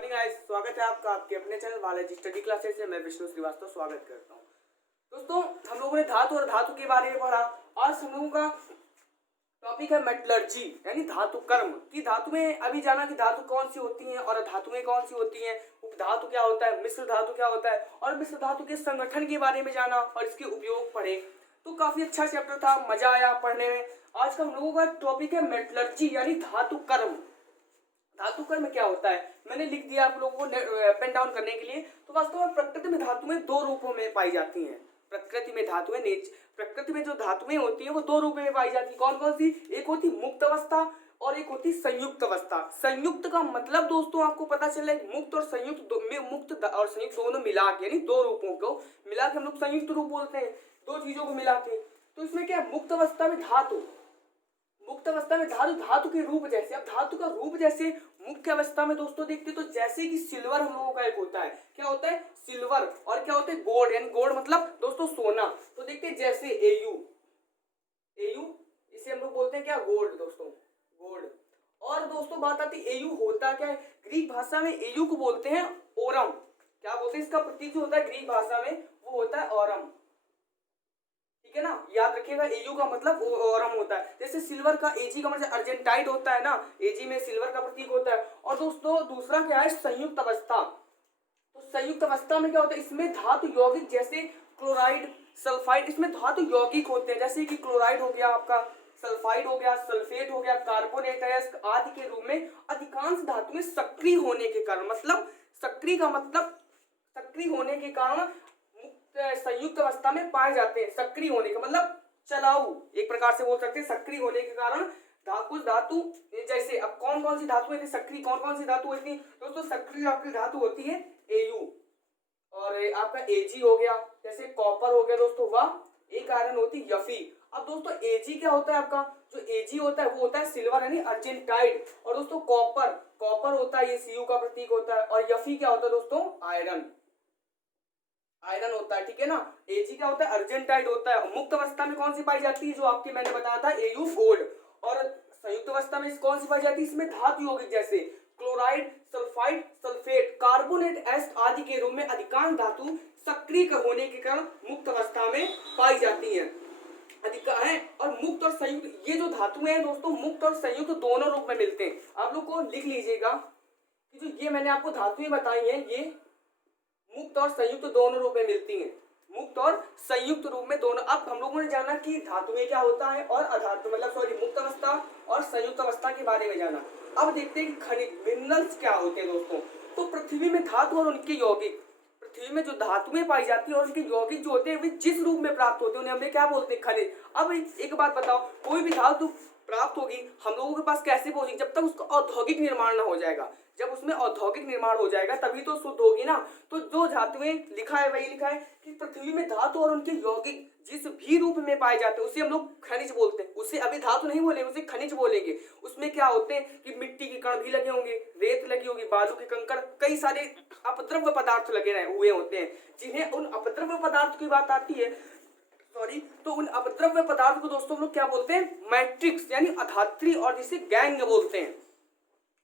Morning guys, स्वागत है आपका आपके अपने चैनल बालाजी स्टडी क्लासेस से। मैं विष्णु श्रीवास्तव स्वागत करता हूँ। दोस्तों, हम लोगों ने धातु और धातु के बारे में पढ़ा। आज हम लोगों का टॉपिक है मेटलर्जी यानी धातु कर्म की। धातु में अभी जाना कि धातु कौन सी होती हैं और धातुएं कौन सी होती हैं, उपधातु क्या होता है, मिश्र धातु क्या होता है और मिश्र धातु के संगठन के बारे में जाना और इसके उपयोग पढ़े। तो काफी अच्छा चैप्टर था, मजा आया पढ़ने में। आज का हम लोगों का टॉपिक है मेटलर्जी यानी धातु कर्म। धातु कर्म क्या होता है मैंने लिख दिया आप लोगों को पेन डाउन करने के लिए। तो वास्तव में प्रकृति में धातुएं दो रूपों में पाई जाती हैं। प्रकृति में जो धातुएं होती हैं वो दो रूपों में पाई जाती है। कौन कौन सी? एक होती मुक्त अवस्था और एक होती संयुक्त अवस्था। संयुक्त का मतलब दोस्तों आपको पता चला है मुक्त और संयुक्त मुक्त और संयुक्त दोनों मिला के यानी दो रूपों को मिला के हम लोग संयुक्त रूप बोलते हैं, दो चीजों को मिला के। तो इसमें क्या है, मुक्त अवस्था में धातु धातु के रूप जैसे। अब धातु का रूप जैसे मुख्य अवस्था में दोस्तों देखते तो जैसे कि सिल्वर हम लोगों का एक होता है। क्या होता है? सिल्वर। और क्या होता है? गोल्ड। यानी गोल्ड मतलब दोस्तों सोना। तो देखते हैं जैसे एयू इसे हम लोग बोलते हैं क्या? गोल्ड दोस्तों, गोल्ड। और दोस्तों बात आती है एयू होता क्या है। ग्रीक भाषा में एयू को बोलते हैं ओरम। क्या बोलते हैं? इसका प्रतीक जो होता है ग्रीक भाषा में वो होता है ओरम। ठीक है ना, याद रखिएगा एयू का मतलब ओरम होता है। जैसे सिल्वर का एजी का मतलब अर्जेंटाइट होता है ना, एजी में सिल्वर का प्रतीक होता है। और दोस्तों दूसरा क्या है? संयुक्त अवस्था। तो संयुक्त अवस्था में क्या होता है, इसमें धातु यौगिक जैसे क्लोराइड सल्फाइड, इसमें धातु यौगिक होते हैं। जैसे कि क्लोराइड हो गया आपका, सल्फाइड हो गया, सल्फेट हो गया, कार्बोनेट आदि के रूप में अधिकांश धातुएं सक्रिय होने के कारण, मतलब सक्रिय का मतलब सक्रिय होने के कारण संयुक्त अवस्था में पाए जाते हैं। सक्रिय होने का मतलब चलाऊ एक प्रकार से बोल सकते हैं। सक्रिय होने के कारण कुछ धातु जैसे, अब कौन कौन सी धातु है सक्रिय, कौन कौन सी धातु होती है दोस्तों? सक्रिय आपकी धातु होती है एयू और आपका एजी हो गया, जैसे कॉपर हो गया दोस्तों, वह एक आयरन होती है यफी। अब दोस्तों एजी क्या होता है आपका? जो एजी होता है वो होता है सिल्वर यानी अर्जेंटाइड। और दोस्तों कॉपर होता है, ये सीयू का प्रतीक होता है। और यफी क्या होता है दोस्तों? आयरन होता है। ठीक है ना, एजी क्या होता है? अर्जेंटाइड होता है। मुक्त अवस्था में कौन सी पाई जाती है? जो आपकी मैंने बताया था एयू गोल्ड। और संयुक्त अवस्था में कौन सी पाई जाती है? इसमें धातु यौगिक जैसे chloride sulphide sulphate carbonate acid आदि के रूप में अधिकांश धातु सक्रिय होने के कारण मुक्त अवस्था में पाई जाती है अधिकार है। और मुक्त और संयुक्त ये जो धातुएं हैं दोस्तों, मुक्त और संयुक्त दोनों रूप में मिलते हैं। आप लोग को लिख लीजिएगा कि जो ये मैंने आपको धातुएं बताई हैं ये मुक्त और संयुक्त दोनों रूप में मिलती हैं। मुक्त और संयुक्त रूप में दोनों। अब हम लोगों ने जाना कि धातु में क्या होता है और अधातु मतलब मुक्त अवस्था और संयुक्त अवस्था के बारे में जाना। अब देखते हैं कि खनिज मिनरल्स क्या होते हैं दोस्तों। तो पृथ्वी में धातु और उनके यौगिक, पृथ्वी में जो धातुएं पाई जाती है और उनके यौगिक जो होते हैं वे जिस रूप में प्राप्त होते हैं उन्हें हमें क्या बोलते हैं? खनिज। अब एक बात बताओ, कोई भी धातु प्राप्त होगी हम लोगों के पास कैसे पहुंचेगी? जब तक उसका औद्योगिक निर्माण ना हो जाएगा। जब उसमें औद्योगिक निर्माण हो जाएगा तभी तो शुद्ध होगी ना। तो जो धातुएं लिखा है वही लिखा है कि पृथ्वी में धातु और उनके यौगिक जिस भी रूप में पाए जाते हैं उसे हम लोग खनिज बोलते हैं। उसे अभी धातु नहीं बोलेंगे, उसे खनिज बोलेंगे। उसमें क्या होते हैं कि मिट्टी के कण भी लगे होंगे, रेत लगी होगी, बालू के कंकड़, कई सारे अपद्रव्य पदार्थ लगे हुए होते हैं। जिन्हें उन अपद्रव्य पदार्थ की बात आती है तो उन अपद्रव्य पदार्थ को दोस्तों हम लोग क्या बोलते हैं? मैट्रिक्स यानी अधात्री और जिसे गैंग बोलते हैं।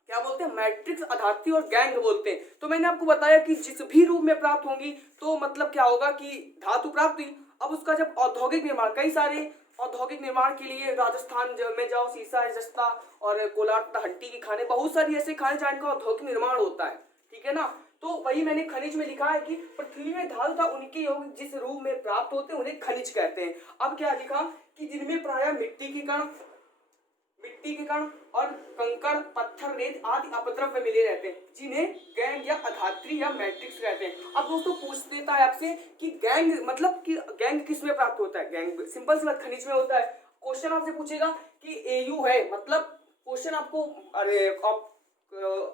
क्या बोलते हैं? मैट्रिक्स, अधात्री और गैंग बोलते हैं। तो मैंने आपको बताया कि जिस भी रूप में प्राप्त होंगी तो मतलब क्या होगा कि धातु प्राप्त हुई। अब उसका जब औद्योगिक निर्माण, कई सारे औद्योगिक निर्माण के लिए राजस्थान में जाओ, सीसा जस्ता और कोलार हट्टी की खाने, बहुत सारी ऐसे खाने जहाँ का औद्योगिक निर्माण होता है। ठीक है ना, तो वही मैंने खनिज में लिखा है कि पृथ्वी में धातु था उनके यौगिक जिस रूप में प्राप्त होते हैं उन्हें खनिज कहते हैं। अब क्या लिखा कि जिनमें प्रायः मिट्टी के कण और कंकड़ पत्थर रेत आदि अपद्रव्य मिले रहते हैं जिन्हें गैंग या अधात्री या मैट्रिक्स कहते हैं। अब दोस्तों पूछ देता है आपसे कि गैंग मतलब कि गैंग किस में प्राप्त होता है? गैंग सिंपल सी बात खनिज में होता है। क्वेश्चन आपसे पूछेगा कि एयू है, मतलब क्वेश्चन आपको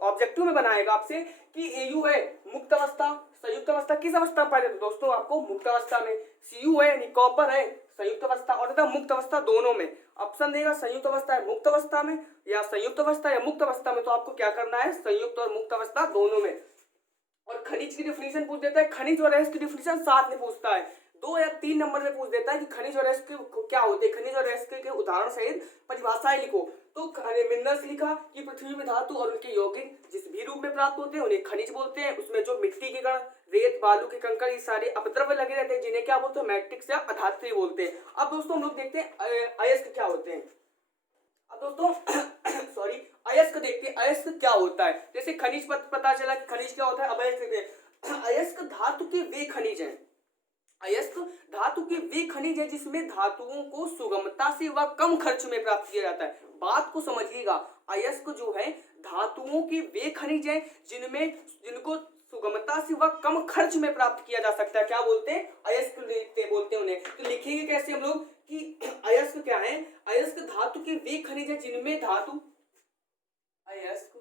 ऑब्जेक्टिव में बनाएगा आपसे कि एयू है मुक्त अवस्था, संयुक्त अवस्था किस अवस्था में पाए जाते? दोस्तों आपको मुक्त अवस्था में। सीयू है यानी कॉपर है संयुक्त अवस्था और तथा मुक्त अवस्था दोनों में। ऑप्शन देगा संयुक्त अवस्था है मुक्त अवस्था में या संयुक्त अवस्था या मुक्त अवस्था में। तो आपको क्या करना है? संयुक्त और मुक्त अवस्था दोनों में। और खनिज की डिफिनीशन पूछ देता है, खनिज और रस की डिफिनीशन साथ में पूछता है। 2 या 3 नंबर में पूछ देता है कि खनिज और अयस्क क्या होते हैं, खनिज और अयस्क के उदाहरण सहित परिभाषाएं लिखो। तो मिनरल्स लिखा कि पृथ्वी में धातु और उनके यौगिक जिस भी रूप में प्राप्त होते हैं उन्हें खनिज बोलते हैं। उसमें जो मिट्टी के कण, रेत, बालू के कंकड़, ये सारे अपद्रव्य लगे रहते हैं जिन्हें क्या बोलते हैं, मैट्रिक्स या अधात्रीय बोलते हैं। अब दोस्तों हम लोग देखते हैं अयस्क क्या होते हैं। अब दोस्तों सॉरी, अयस्क देखते हैं, अयस्क क्या होता है। जैसे खनिज पता चला कि खनिज क्या होता है, अब अयस्क देखते हैं। अयस्क धातु के वे खनिज हैं, अयस्क धातु के वे खनिज है जिसमें धातुओं को सुगमता से व कम खर्च में प्राप्त किया जाता है। बात को समझिएगा, अयस्क जो है धातुओं के वे खनिज हैं जिनको सुगमता से व कम खर्च में प्राप्त किया जा सकता है। क्या बोलते हैं, अयस्क बोलते हैं उन्हें। तो लिखेंगे कैसे हम लोग कि अयस्क क्या है, अयस्क धातु के वे खनिज है जिनमें अयस्क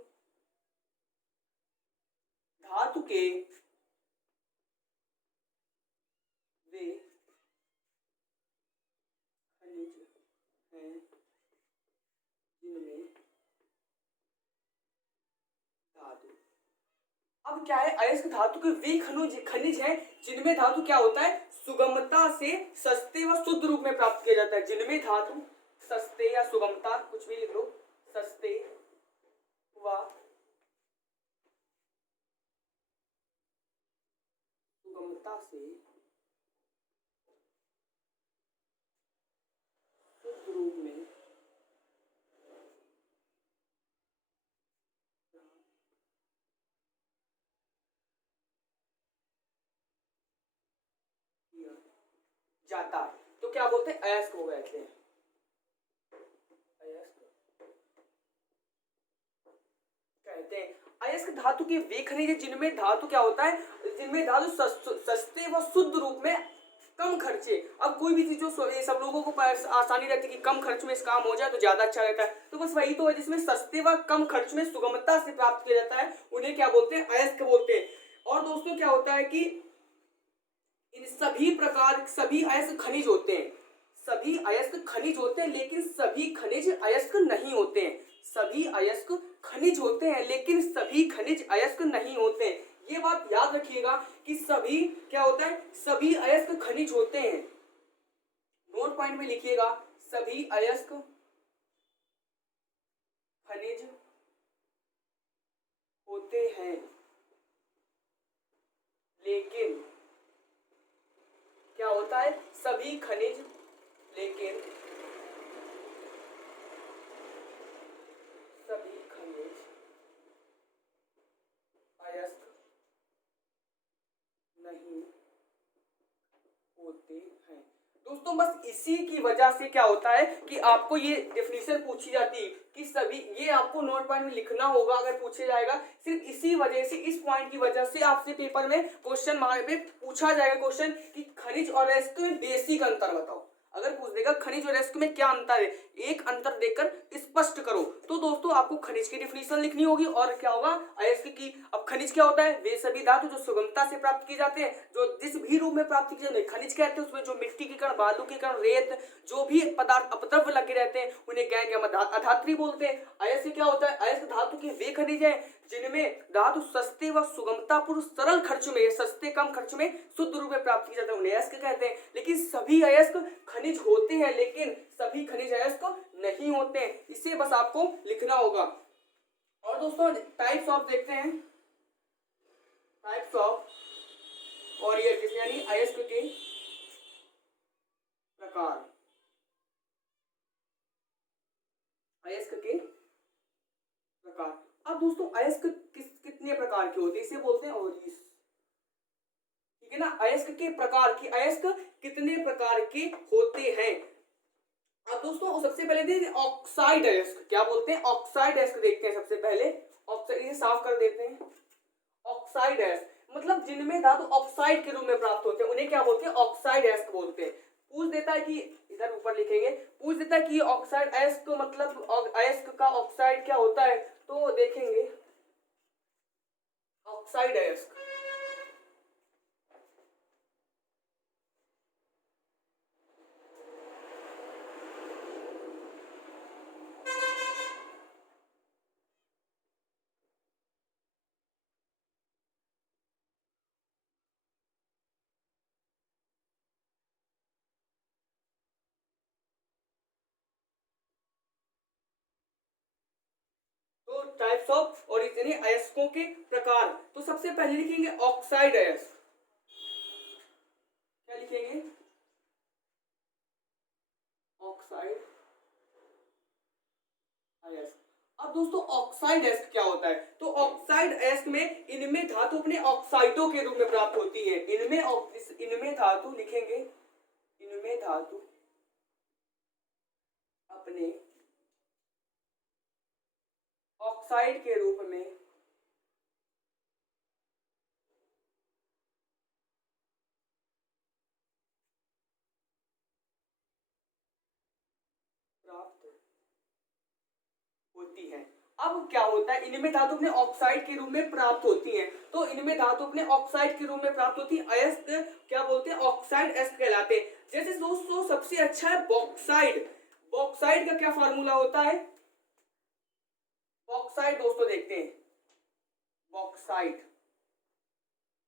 धातु के वे खनिज हैं जिनमें धातु, अब क्या है, अयस्क धातु के वे खनिज हैं जिनमें धातु क्या होता है, सुगमता से सस्ते व शुद्ध रूप में प्राप्त किया जाता है। जिनमें धातु सस्ते या सुगमता, कुछ भी लिख लो, सस्ते व सुगमता से शुद्ध रूप में जाता है, तो क्या बोलते हैं, अयस्क हो गए थे। अयस्क कहते हैं, अयस्क धातु के वे खनिज है जिनमें धातु क्या होता है, जिनमें धातु सस्ते व शुद्ध रूप में कम खर्चे। अब कोई भी चीज जो ये सब लोगों को आसानी रहती है कि कम खर्च में इस काम हो जाए तो ज्यादा अच्छा रहता है, तो बस वही तो है जिसमें सस्ते व कम खर्च में सुगमता से प्राप्त किया जाता है, उन्हें क्या बोलते हैं, अयस्क बोलते हैं। और दोस्तों क्या होता है कि इन सभी अयस्क खनिज होते हैं, सभी अयस्क खनिज होते हैं लेकिन सभी खनिज अयस्क नहीं होते हैं। सभी अयस्क खनिज होते हैं लेकिन सभी खनिज अयस्क नहीं होते हैं। ये बात याद रखिएगा कि सभी क्या होता है, सभी अयस्क खनिज होते हैं। नोट पॉइंट में लिखिएगा, सभी अयस्क खनिज होते हैं लेकिन क्या होता है, सभी खनिज लेकिन सभी खनिज अयस्क नहीं होते हैं। दोस्तों बस इसी की वजह से क्या होता है कि आपको ये डेफिनेशन पूछी जाती है कि सभी, ये आपको नोट पॉइंट में लिखना होगा अगर पूछे जाएगा। सिर्फ इसी वजह से, इस पॉइंट की वजह से आपसे पेपर में क्वेश्चन मार्क में पूछा जाएगा क्वेश्चन कि खनिज और अयस्क में बेसिक अंतर बताओ। अगर पूछ देगा खनिज और अयस्क में क्या अंतर है, एक अंतर देकर स्पष्ट करो, तो दोस्तों आपको खनिज की डिफिनेशन लिखनी होगी और क्या होगा, अयस्क की। अब खनिज क्या होता है, वे सभी धातु जो सुगमता से प्राप्त किए जाते हैं, जो जिस भी रूप में प्राप्त किए जाते हैं खनिज कहते हैं। उसमें जो मिट्टी के कण, बालू के कण, रेत, जो भी पदार्थ अपद्रव्य लगे रहते हैं उन्हें गैंग अधात्री बोलते हैं। अयस्क क्या होता है, अयस्क धातु के वे खनिज है जिनमें धातु सस्ते व सुगमतापूर्ण सरल खर्च में, सस्ते कम खर्च में शुद्ध रूप में प्राप्त किया जाता है, उन्हें अयस्क कहते हैं। लेकिन सभी अयस्क खनिज होते हैं लेकिन सभी खनिज अयस्क नहीं होते हैं, इसे बस आपको लिखना होगा। और दोस्तों टाइप्स ऑफ देखते हैं, टाइप्स ऑफ ऑरियल्स यानी अयस्क के प्रकार, अयस्क के प्रकार। अब दोस्तों अयस्क कितने प्रकार के होते हैं, इसे बोलते हैं ऑरियल्स, ठीक है ना। अयस्क के प्रकार की, अयस्क कितने प्रकार के होते हैं। अब दोस्तों सबसे पहले देखते हैं ऑक्साइड अयस्क, क्या बोलते हैं, ऑक्साइड अयस्क देखते हैं सबसे पहले। ऑक्साइड, इसे साफ कर देते हैं। ऑक्साइड अयस्क मतलब जिनमें धातु ऑक्साइड के रूप में प्राप्त होते हैं उन्हें क्या बोलते हैं, ऑक्साइड अयस्क बोलते हैं। पूछ देता है कि, इधर ऊपर लिखेंगे, पूछ देता है कि ऑक्साइड अयस्क मतलब अयस्क का ऑक्साइड क्या होता है, तो देखेंगे ऑक्साइड अयस्क टाइप्स ऑफ और यानी अयस्कों के प्रकार। तो सबसे पहले लिखेंगे ऑक्साइड अयस्क। क्या लिखेंगे? ऑक्साइड अयस्क। अब दोस्तों ऑक्साइड अयस्क क्या होता है? तो ऑक्साइड अयस्क में इनमें धातु अपने ऑक्साइडों के रूप में प्राप्त होती है। इनमें धातु लिखेंगे, इनमें धातु अपने ऑक्साइड के रूप में प्राप्त होती है। अब क्या होता है? इनमें धातु अपने ऑक्साइड के रूप में प्राप्त होती हैं। तो इनमें धातु अपने ऑक्साइड के रूप में प्राप्त होती है। अयस्क क्या बोलते हैं? ऑक्साइड अयस्क कहलाते हैं। जैसे दोस्तों सबसे अच्छा है बॉक्साइड। बॉक्साइड का क्या फार्मूला होता है? बॉक्साइड दोस्तों देखते हैं, बॉक्साइड,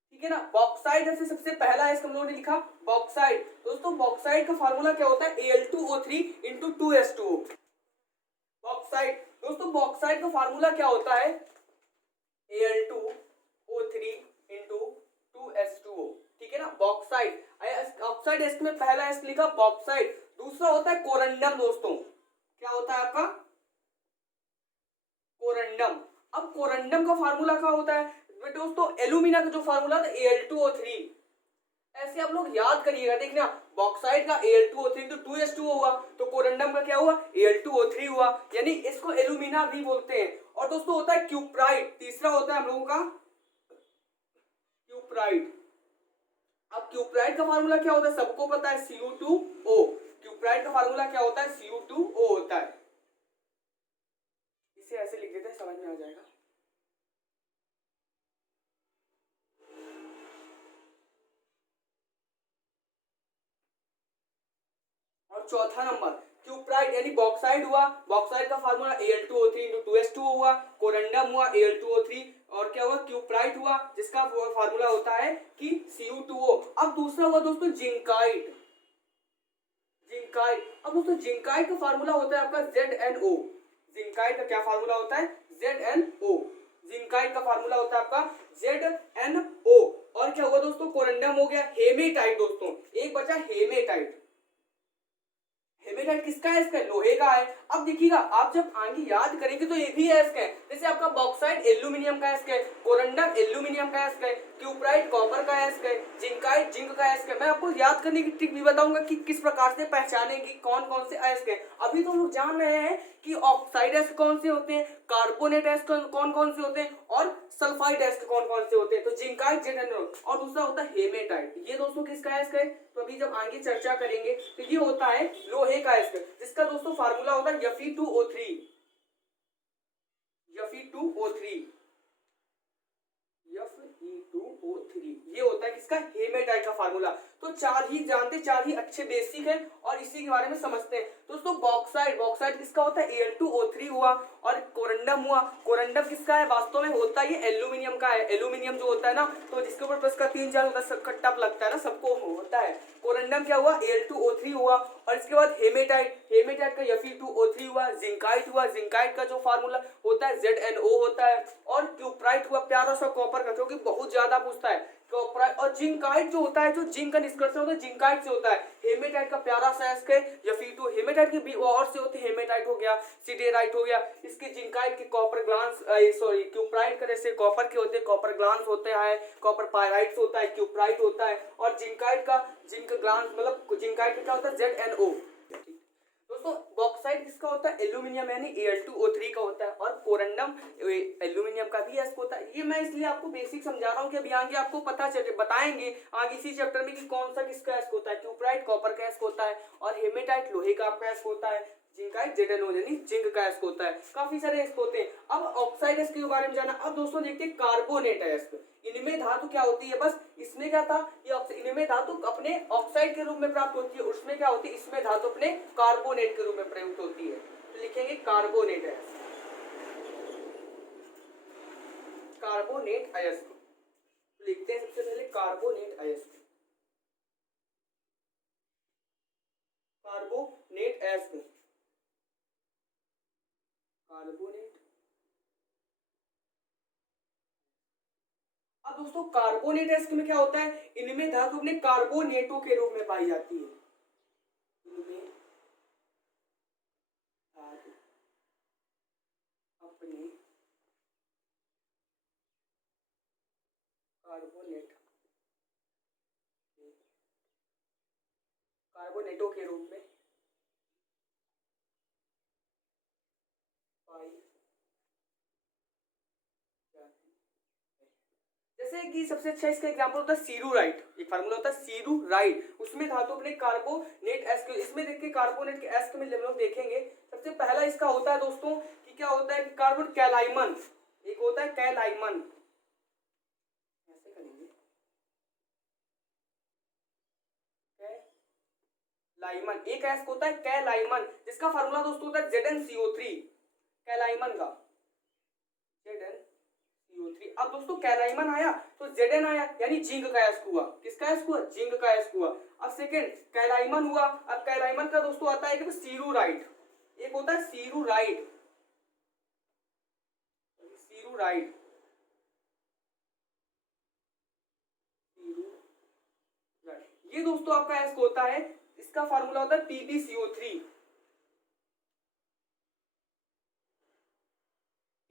ठीक है ना। बॉक्साइड जैसे सबसे पहला है, इसका हम लोगों ने लिखा बॉक्साइड। दोस्तों बॉक्साइड का फार्मूला क्या होता है? Al2O3 into 2S2O। बॉक्साइड दोस्तों, बॉक्साइड का फार्मूला क्या होता है? Al2O3 into 2S2O, ठीक है ना। बॉक्साइड, ऑक्साइड एस्ट में पहला एस्ट लिखा बॉक्साइड। दूसरा होता है कोरंडम दोस्तों। क्या होता है आपका? कोरंडम। अब कोरंडम का फार्मूला क्या होता है दोस्तों? एल्यूमिना का जो फार्मूला था Al2O3। ऐसे आप लोग याद करिएगा, देखना बॉक्साइड का Al2O3 तो 2S2O हुआ, तो कोरंडम का क्या हुआ? Al2O3 हुआ, यानी इसको एल्यूमिना भी बोलते हैं। और दोस्तों होता है क्यूप्राइट, तीसरा होता है हम लोगों का क्यूप्राइट। अब क्यूप्राइट का फार्मूला क्या होता है? सबको पता है Cu2O। क्यूप्राइट का फार्मूला क्या होता है? Cu2O होता है। इसे ऐसे लिख देते हैं, समझ में आ जाएगा। और चौथा नंबर क्यूप्राइट यानी बॉक्साइड हुआ। बॉक्साइड का फार्मूला Al2O3 into 2S2O हुआ। कोरंडम हुआ Al2O3, और क्या हुआ? क्यूप्राइट हुआ, जिसका फार्मूला होता है कि Cu2O। अब दूसरा हुआ दोस्तों जिंकाइट। जिंकाइट, अब दोस्तों जिंकाइट का फार्मूला होता है आपका ZnO। जिंकाइट का क्या फार्मूला होता है? ZnO। जिंकाइट का फार्मूला होता है आपका ZnO। और क्या हुआ दोस्तों? कोरंडम हो गया। हेमेटाइट दोस्तों, एक बचा हेमेटाइट। हेमेटाइट किसका है? इसका लोहे का है। अब देखिएगा, आप जब आगे याद करेंगे तो ये भी एस्क है। जैसे आपका बॉक्साइड एल्यूमिनियम का एस्क है, कोरंडम एल्यूमिनियम का एस्क है, क्यूप्राइट कॉपर का एस्क है, जिंकाइट जिंक का एस्क है। मैं आपको याद करने की ट्रिक भी बताऊंगा कि किस प्रकार से पहचाने कि कौन कौन से एस्क है। अभी तो हम लोग जान रहे हैं कि ऑक्साइड एस्क कौन से होते हैं, कार्बोनेट एस्क कौन कौन से होते हैं, और सल्फाइड एस्क कौन कौन से होते हैं। तो जिंकाइट, जेडनोल, और दूसरा होता है हेमेटाइट। ये दोस्तों किसका एस्क है? तो अभी जब आगे चर्चा करेंगे तो ये होता है लोहे का एस्क, जिसका दोस्तों फार्मूला होता है Fe2O3। Fe2O3, Fe2O3, ये होता है किसका? हेमेटाइट का फार्मूला। तो चार ही जानते, चार ही अच्छे बेसिक है और इसी के बारे में समझते हैं। दोस्तों बॉक्साइड, बॉक्साइड किसका होता है? Al2O3 हुआ। और कोरंडम हुआ, कोरंडम किसका है? वास्तव में होता है ये एल्यूमिनियम का है। एल्यूमिनियम जो होता है ना, तो जिसके ऊपर प्लस का 3 4 होता है, सबका टप लगता है ना, सबको होता है। कोरंडम क्या हुआ? Al2O3 हुआ। और इसके बाद हेमेटाइट, हेमेटाइट का Fe2O3 हुआ। जिंकाइट हुआ, जिंकाइट का जो फार्मूला होता है ZnO होता है। और क्यूप्राइट हुआ, प्यारा सा कॉपर का, क्योंकि बहुत ज्यादा पूछता है कॉपराइट। और जिंकाइट जो होता है, जो जिंक का निष्कर्षण होता है जिंकाइट से होता है। हेमेटाइट का प्यारा सा एस्क है Fe2। हेमेटाइट के भी और से होते हैं, हेमेटाइट हो गया, सिडेराइट हो गया। इसके जिंकाइट के कॉपर ग्लांस, सॉरी क्यूप्राइट का जैसे कॉपर के होते हैं, कॉपर ग्लांस होते हैं, कॉपर पायराइट होता है, क्यूप्राइट होता है। और जिंकाइट का जिंक ग्लांस, मतलब जिंकाइट का क्या होता है? ZnO। दोस्तों बॉक्साइट किसका होता है? एल्यूमिनियम यानी Al2O3 का होता है। और कोरंडम एल्यूमिनियम का भी एस्क होता है। ये मैं इसलिए आपको बेसिक समझा रहा हूँ कि अभी आगे आपको पता चले, बताएंगे आगे इसी चैप्टर में कि कौन सा किसका एस्क होता है। क्यूप्राइट कॉपर का एस्क होता है, और हेमेटाइट लोहे का आपका एस्क होता है, जिंकाइट ZnO यानी जिंक का एस्क होता है। काफी सारे एस्क होते हैं। अब ऑक्साइड एस्क के बारे में जाना। अब दोस्तों देखते हैं कार्बोनेट एस्क। इनमें धातु क्या होती है? बस इसमें क्या था, ये इनमें धातु अपने ऑक्साइड के रूप में प्राप्त होती है। उसमें क्या होती है? इसमें धातु अपने कार्बोनेट के रूप में प्रयुक्त होती है। तो लिखेंगे कार्बोनेट एस्क। कार्बोनेट अयस्क लिखते हैं सबसे पहले, कार्बोनेट अयस्क। कार्बोनेट अयस्क, कार्बोनेट अब दोस्तों कार्बोनेट एसिड में क्या होता है, इनमें धातु अपने कार्बोनेटों के रूप में पाई जाती है। इनमें धातु अपने कार्बोनेटों के रूप में पाई जाती है। जैसे कि सबसे अच्छा इसका एग्जांपल होता है सीरूराइट, एक फार्मूला होता है सीरूराइट, उसमें धातु अपने कार्बोनेट एस के, इसमें देख के कार्बोनेट के एस के में हम लोग देखेंगे। सबसे पहला इसका होता है दोस्तों कि क्या होता है कि कार्बन कैलाइमन, एक होता है कैलाइमन, ऐसे करेंगे कैलाइमन, एक एस होता है कैलाइमन, जिसका फार्मूला दोस्तों होता है ZnCO3, कैलाइमन का ZnCO3। अब दोस्तों कैलाइमन आया तो Zn आया, यानी जिंक का एस्क हुआ, किसका एस्क हुआ, जिंक का एस्क हुआ। अब सेकेंड कैलाइमन हुआ, अब कैलाइमन का दोस्तों आता है कि सीरूराइट, एक होता है सीरूराइट, सीरूराइट, ये दोस्तों आपका एस्क होता है, इसका फार्मूला होता है PbCO3,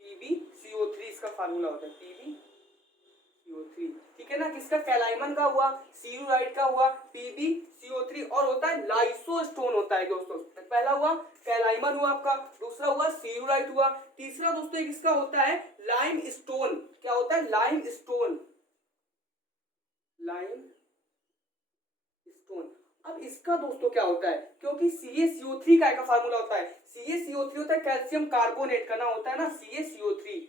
PbCO3 इसका फार्मूला होता है PbCO3, ठीक है ना। किसका, कैलाइमन का हुआ, सीरूराइट का हुआ, PbCO3, और होता है लाइसोस्टोन होता है दोस्तों। पहला हुआ कैलाइमन हुआ आपका, दूसरा हुआ सीरूराइट हुआ, तीसरा दोस्तों एक इसका होता है लाइमस्टोन, क्या होता है, लाइमस्टोन, लाइमस्टोन। अब इसका दोस्तों क्या होता है, क्योंकि CaCO3 का फार्मूला होता है, CaCO3 होता है कैल्शियम कार्बोनेट का नाम होता है ना, CaCO3,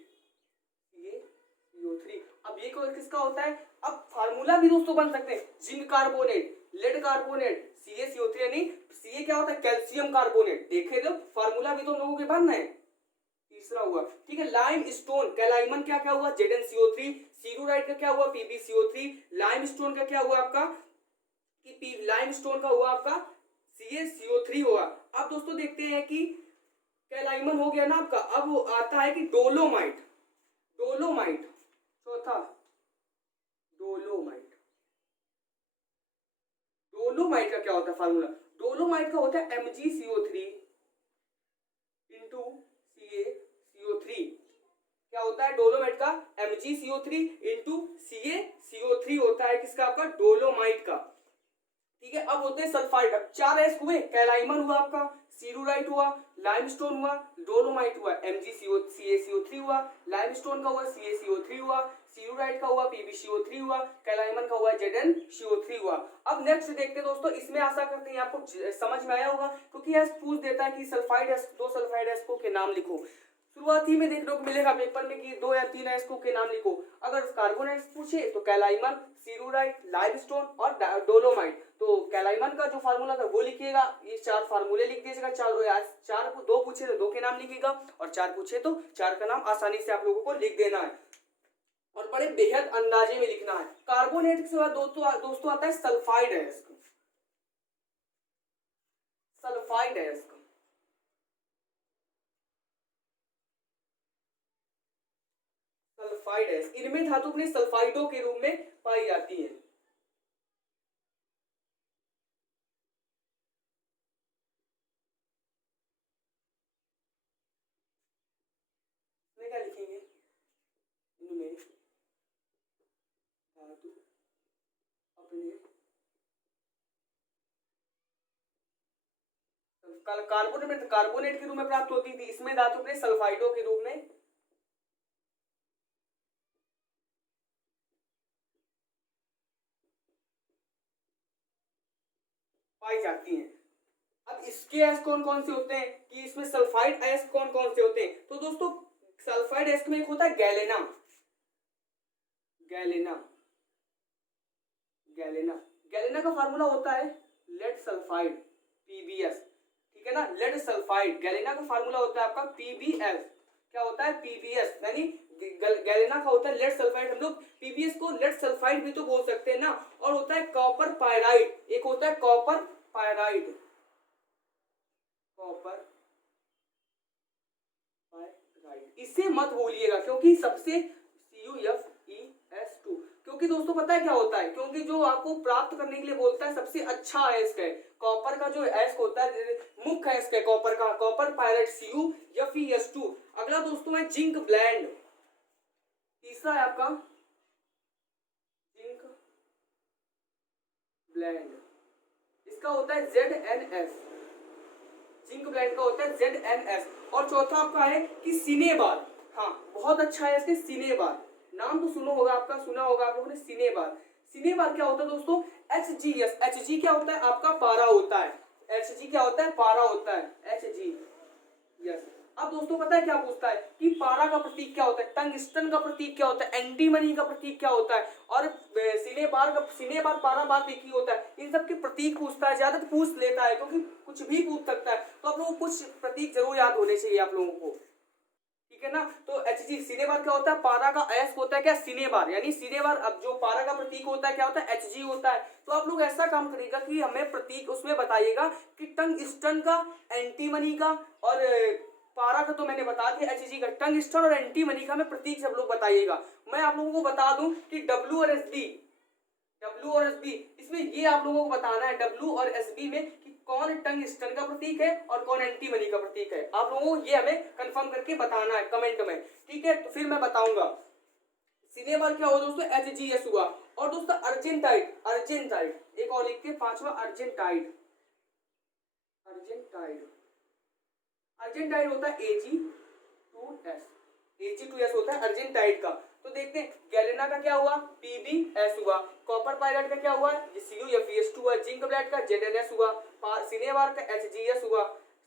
CaCO3। अब ये किसका होता है, अब फार्मूला भी दोस्तों बन सकते हैं, zinc carbonate, lead carbonate, CaCO3, यानी Ca क्या होता है, कैल्शियम कार्बोनेट, देखे तो फार्मूला भी तो हम लोगों के बनना है। तीसरा हुआ, ठीक है, लाइमस्टोन, कैलाइमन क्या क्या हुआ, ZnCO3, सीरूराइट का क्या हुआ, PbCO3, लाइमस्टोन का क्या हुआ आपका, कि लाइमस्टोन का हुआ आपका CaCO3 हुआ। अब दोस्तों देखते हैं कि कैलाइमन हो गया ना आपका, अब वो आता है कि डोलोमाइट, डोलोमाइट, चौथा डोलोमाइट, डोलोमाइट का क्या होता है फार्मूला, डोलोमाइट का होता है MgCO3 इंटू CaCO3, क्या होता है डोलोमाइट का, MgCO3 इंटू CaCO3 होता है किसका, आपका डोलोमाइट का, ठीक है। अब होते हैं सल्फाइड, अब चार एस हुए, कैलाइमन हुआ आपका, सीरूराइट हुआ, लाइमस्टोन हुआ, डोलोमाइट हुआ, CaCO3 हुआ, लाइमस्टोन का हुआ CaCO3 हुआ, सीरूराइट का हुआ PbCO3 हुआ, कैलाइमन का हुआ ZnCO3 हुआ। अब नेक्स्ट देखते हैं दोस्तों, इसमें आशा करते हैं आपको समझ में आया होगा, क्योंकि एस पूछ देता है कि सल्फाइड एस, दो सल्फाइड एस्को के नाम लिखो। शुरुआती में देखने को मिलेगा पेपर में कि 2 या 3 एस्को के नाम लिखो, अगर कार्बोनेट्स पूछे तो कैलाइमन, सीरूराइट, लाइमस्टोन और डोलोमाइट, तो कैलाइमन का जो फार्मूला था वो लिखिएगा, ये 4 फार्मूले लिख दीजिएगा, चार को 2 पूछे तो 2 के नाम लिखिएगा, और 4 पूछे तो 4 का नाम आसानी से आप लोगों को लिख देना है, और बड़े बेहद अंदाजे में लिखना है। कार्बोनेट के बाद दोस्तों आता है sulphide ask, sulphide ask, sulphide ask, इनमें धातु अपने सल्फाइडों के रूप में पाई जाती है। इसमें क्या लिखेंगे, इनमें धातु अपने कार्बोनेट के रूप में प्राप्त होती थी, इसमें धातु अपने सल्फाइडों के रूप में पाई जाती हैं। अब इसके एस कौन कौन से होते हैं, कि इसमें सल्फाइड एस कौन कौन से होते हैं, तो दोस्तों सल्फाइड एस में एक होता है गैलेना, गैलेना, गैलेना, गैलेना का फार्मूला होता है लेड सल्फाइड, PbS, ठीक है ना, लेड सल्फाइड, गैलेना का फार्मूला होता है आपका PbS, क्या होता है PbS, यानी गैलेना का होता है लेड सल्फाइड, हम लोग PbS को लेड सल्फाइड भी तो बोल सकते हैं ना, और होता है कॉपर पायराइड, एक होता है कॉपर पायराइड, कॉपर पायराइड, इसे मत भूलिएगा क्योंकि सबसे CuFeS2 क्योंकि दोस्तों पता है क्या होता है, क्योंकि जो आपको प्राप्त करने के लिए बोलता है सबसे अच्छा अयस्क है कॉपर का, जो अयस्क होता है मुख्य अयस्क है कॉपर का, कॉपर पायरेट CuFeS2। अगला दोस्तों है जिंक ब्लेंड, तीसरा है आपका जिंक ब्लेंड, इसका होता है ZnS, जिंक ब्लेंड का होता है ZnS। और चौथा आपका है कि सिनेबार, हाँ बहुत अच्छा है इसके सिनेबार, नाम तो सुना होगा आप लोगों ने सिनेबार। सिनेबार क्या होता है दोस्तों, HGS, Hg क्या होता है आपका पारा होता है, Hg क्या होता है पारा होता है, HGS। अब दोस्तों पता है क्या पूछता है कि पारा का प्रतीक क्या होता है, टंगस्टन का प्रतीक क्या होता है, एंटीमनी का प्रतीक क्या होता है, और सिनेबार पारा बार एक ही होता है। इन सब के प्रतीक पूछता है, ज्यादा पूछ लेता है क्योंकि कुछ भी पूछ सकता है, तो आप लोगों को कुछ प्रतीक जरूर याद होने चाहिए आप लोगों को, ठीक है ना। तो Hg सिनेबार क्या होता है, पारा का अयस्क होता है क्या सिनेबार, यानी सिनेबार। अब जो पारा का प्रतीक होता है क्या होता है Hg होता है। तो आप लोग ऐसा काम करिएगा कि हमें प्रतीक उसमें बताइएगा कि टंगस्टन का, एंटीमनी का और पारा का तो मैंने बता दिया, Hg का, टंगस्टन और एंटीमनी का हमें प्रतीक सब लोग बताइएगा। मैं आप लोगों को बता दूं कि W और SB इसमें ये आप लोगों को बताना है W और SB में कि कौन टंगस्टन का प्रतीक है और कौन एंटीमनी का प्रतीक है। आप लोगों को ये हमें कंफर्म करके बताना है कमेंट में, ठीक है। तो फिर मैं बताऊंगा सिनेबार क्या हुआ दोस्तों, HGS हुआ। और दोस्तों अर्जेंटाइड एक और लिख के, पांचवा अर्जेंटाइड होता है Ag2S होता है अर्जेंटाइड का। तो देखते हैं गैलेना का क्या हुआ, PbS हुआ, कॉपर पायराइड का क्या हुआ, CuFeS2 हुआ, जिंक ब्लेंड का ZnS हुआ, सिनेबार का HGS हुआ,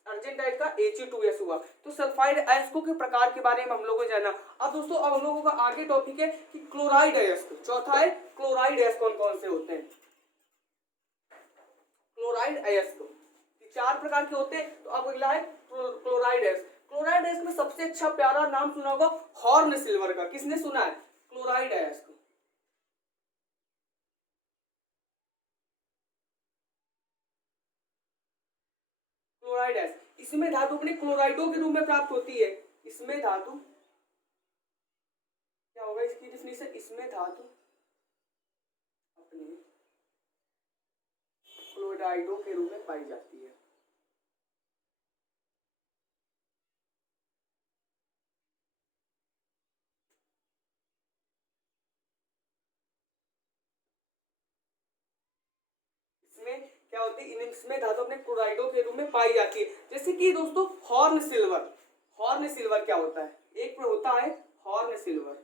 अर्जेंटाइड का Ag2S हुआ। तो सल्फाइड अयस्कों के प्रकार के बारे में हम लोगों को जाना। अब दोस्तों अब हम लोगों का आगे टॉपिक है कि क्लोराइड अयस्क, चौथा है क्लोराइड अयस्क कौन कौन से होते हैं। क्लोराइड अयस्क 4 प्रकार के होते हैं। तो अब अगला है क्लोराइड अयस्क। क्लोराइड अयस्क में सबसे अच्छा प्यारा नाम सुना होगा हॉर्न सिल्वर का, किसने सुना है क्लोराइड अयस्क, क्लोराइड अयस्क। इसमें धातु अपने क्लोराइडो के रूप में प्राप्त होती है। इसमें धातु क्या होगा, इसकी डेफिनेशन, इसमें धातु अपने क्लोराइडो के रूप में पाई जाती है। क्या होती है, इसमें धातु अपने क्लोराइडो के रूप में पाई जाती है। जैसे कि दोस्तों हॉर्न सिल्वर क्या होता है, एक पर होता है हॉर्न सिल्वर,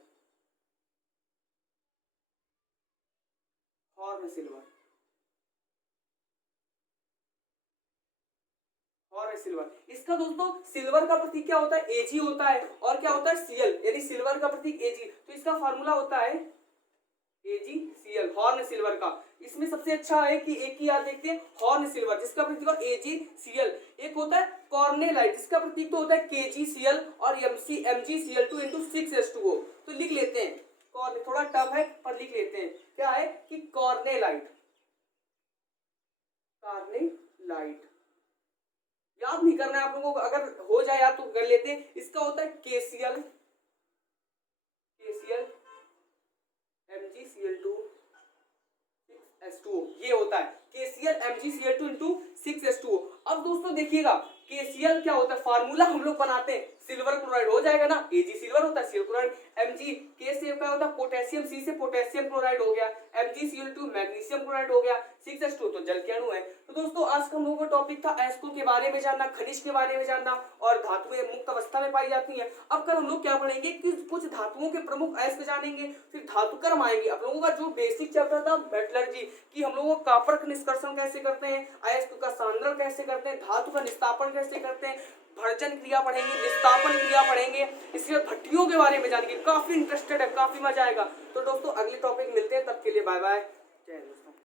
इसका दोस्तों सिल्वर का प्रतीक क्या होता है, Ag होता है, और क्या होता है Cl, यानी सिल्वर का प्रतीक Ag। तो इसका फार्मूला होता है AgCl, हॉर्न सिल्वर का। इसमें सबसे अच्छा है कि एक ही याद देखते हैं हॉर्न सिल्वर, जिसका प्रतीक होता है AgCl। एक होता है कॉर्नेलाइट, जिसका प्रतीक तो होता है KgCl और MgCl2 6H2O। तो लिख लेते हैं, थोड़ा टफ है पर लिख लेते हैं, क्या है कि कॉर्नेलाइट याद नहीं करना है आप लोगों को, अगर हो जाए याद तो कर लेते हैं। इसका होता है KCl MgCl2 6H2O, ये होता है KCl MgCl2 6H2O। अब दोस्तों देखिएगा KCl क्या होता है, फार्मूला हम लोग बनाते हैं, सिल्वर क्लोराइड हो जाएगा ना, Ag सिल्वर होता है, Cl क्लोराइड, Mg K से क्या होता है पोटेशियम, C से पोटेशियम क्लोराइड हो गया, MgCl2 मैग्नीशियम क्लोराइड हो गया, 6H2 तो जल के अणु है। तो दोस्तों आज का हम लोगों का टॉपिक था अयस्कों के बारे में जानना, खनिज के बारे में जानना, और धातुएं मुक्त अवस्था में पाई जाती हैं। अब कल हम लोग क्या पढ़ेंगे कि कुछ धातुओं के प्रमुख अयस्क जानेंगे, फिर धातुकर्म आएंगे। आप लोगों का जो बेसिक चैप्टर था मेटलर्जी कि हम लोगों को कॉपर का निष्कर्षण कैसे करते हैं, अयस्क का सांद्रण कैसे करते हैं, धातु का निस्तापन कैसे करते हैं, भर्जन क्रिया पढ़ेंगे, निस्तापन क्रिया पढ़ेंगे, इसके बाद भट्टियों के बारे में जानेंगे। काफी इंटरेस्टेड है, काफी मजा आएगा। तो दोस्तों अगले टॉपिक मिलते हैं, तब के लिए बाय बाय, जय हिंद।